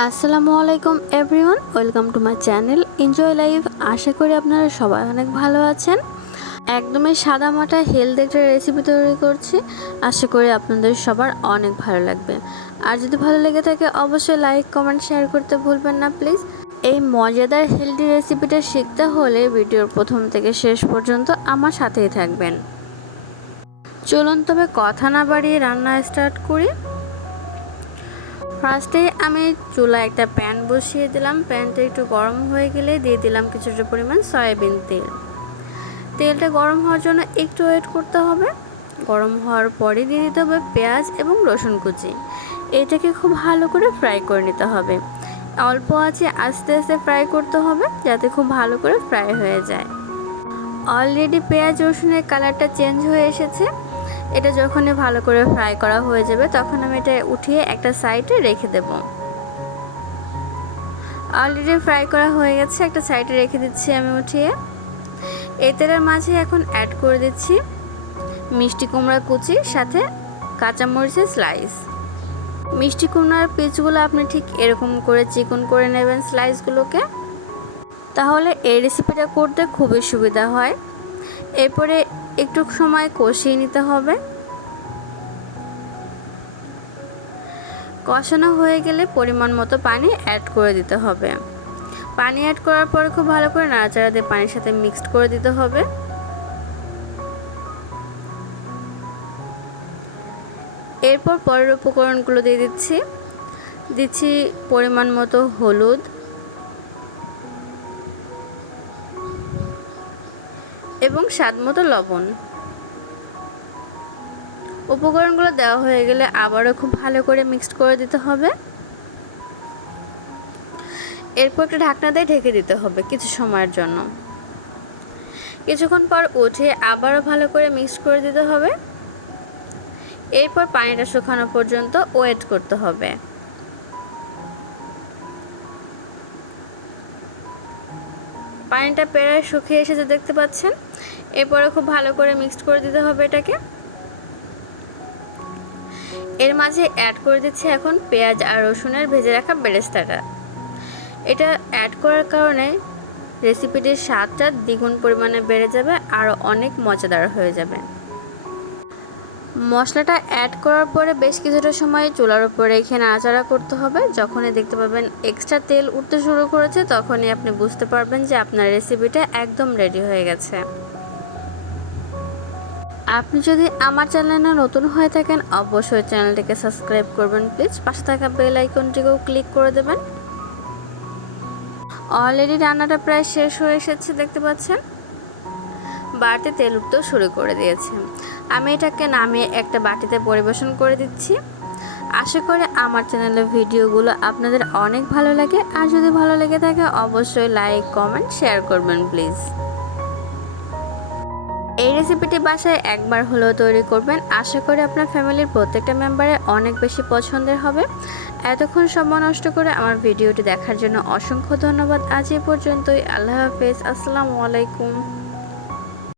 আসসালামু আলাইকুম everyone, welcome to my channel enjoy life. আশা করি আপনারা সবাই অনেক ভালো আছেন। একদমই সাদা মাটা হেলথ একটা রেসিপি তৈরি করছি। আশা করি আপনাদের সবার অনেক ভালো লাগবে। আর যদি ভালো লেগে থাকে, অবশ্যই লাইক কমেন্ট শেয়ার করতে ভুলবেন না প্লিজ এই মজাদার হেলদি রেসিপিটা শিখতে হলে ভিডিওর প্রথম থেকে শেষ পর্যন্ত আমার সাথেই থাকবেন। চলুন তবে কথা না বাড়িয়ে রান্না স্টার্ট করি। ফার্স্টে আমি চুলা একটা প্যান বসিয়ে দিলাম। প্যানটা একটু গরম হয়ে গেলে দিয়ে দিলাম কিছুটা পরিমাণ সয়াবিন তেল। তেলটা গরম হওয়ার জন্য একটু ওয়েট করতে হবে। গরম হওয়ার পরে দিয়ে দিতে হবে পেঁয়াজ এবং রসুন কুচি। এটাকে খুব ভালো করে ফ্রাই করে নিতে হবে। অল্প আছে আস্তে আস্তে ফ্রাই করতে হবে যাতে খুব ভালো করে ফ্রাই হয়ে যায়। অলরেডি পেঁয়াজ রসুনের কালারটা চেঞ্জ হয়ে এসেছে। এটা যখনই ভালো করে ফ্রাই করা হয়ে যাবে, তখন আমি এটা উঠিয়ে একটা সাইডে রেখে দেব। অলরেডি ফ্রাই করা হয়ে গেছে, একটা সাইডে রেখে দিচ্ছি আমি উঠিয়ে। এই তেলের মাঝে এখন অ্যাড করে দিচ্ছি মিষ্টি কুমড়া কুচি, সাথে কাঁচামরিচের স্লাইস মিষ্টি কুমড়ার পিচগুলো আপনি ঠিক এরকম করে চিকন করে নেবেন স্লাইসগুলোকে তাহলে এই রেসিপিটা করতে খুবই সুবিধা হয়। এরপরে একটু সময় কষিয়ে নিতে হবে। কষানো হয়ে গেলে পরিমাণ মতো পানি অ্যাড করে দিতে হবে। পানি অ্যাড করার পর খুব ভালো করে নাড়াচাড়া দিয়ে পানির সাথে মিক্সড করে দিতে হবে। এরপর পরের উপকরণগুলো দিয়ে দিচ্ছি। দিচ্ছি পরিমাণ মতো হলুদ এবং স্বাদ মতো লবণ। উপকরণগুলো দেওয়া হয়ে গেলে আবারও খুব ভালো করে মিক্সড করে দিতে হবে। এরপর একটা ঢাকনা দিয়ে ঢেকে দিতে হবে কিছু সময়ের জন্য। কিছুক্ষণ পর উঠে আবারও ভালো করে মিক্স করে দিতে হবে। এরপর পানিটা শুকানো পর্যন্ত ওয়েট করতে হবে। পানিটা প্রায় শুকিয়ে এসেছে, দেখতে পাচ্ছেন? এরপরে খুব ভালো করে মিক্সড করে দিতে হবে এটাকে। এর মাঝে অ্যাড করে দিচ্ছি এখন পেঁয়াজ আর রসুনের ভেজে রাখা বেরেস্তাটা। এটা অ্যাড করার কারণে রেসিপিটির স্বাদটা দ্বিগুণ পরিমাণে বেড়ে যাবে আর অনেক মজাদার হয়ে যাবে। মশলাটা অ্যাড করার পরে বেশ কিছুটা সময় চুলার উপরে রেখে নাড়াচাড়া করতে হবে। যখনই দেখতে পাবেন এক্সট্রা তেল উঠতে শুরু করেছে, তখনই আপনি বুঝতে পারবেন যে আপনার রেসিপিটা একদম রেডি হয়ে গেছে। আপনি যদি আমার চ্যানেলে নতুন হয়ে থাকেন, অবশ্যই চ্যানেলটিকে সাবস্ক্রাইব করবেন, প্লিজ। পাশে থাকা বেল আইকনটিকেও ক্লিক করে দেবেন। অলরেডি রান্নাটা প্রায় শেষ হয়ে এসেছে, দেখতে পাচ্ছেন? বাড়িতে তেল উঠতেও শুরু করে দিয়েছে। আমি এটাকে নামিয়ে একটা বাটিতে পরিবেশন করে দিচ্ছি। আশা করি আমার চ্যানেলের ভিডিওগুলো আপনাদের অনেক ভালো লাগে। আর যদি ভালো লেগে থাকে, অবশ্যই লাইক কমেন্ট শেয়ার করবেন প্লিজ এই রেসিপিটি বাসায় একবার হলেও তৈরি করবেন। আশা করি আপনার ফ্যামিলির প্রত্যেকটা মেম্বারে অনেক বেশি পছন্দের হবে। এতক্ষণ সময় নষ্ট করে আমার ভিডিওটি দেখার জন্য অসংখ্য ধন্যবাদ। আজ এ পর্যন্তই। আল্লাহ হাফেজ। আসসালামু আলাইকুম।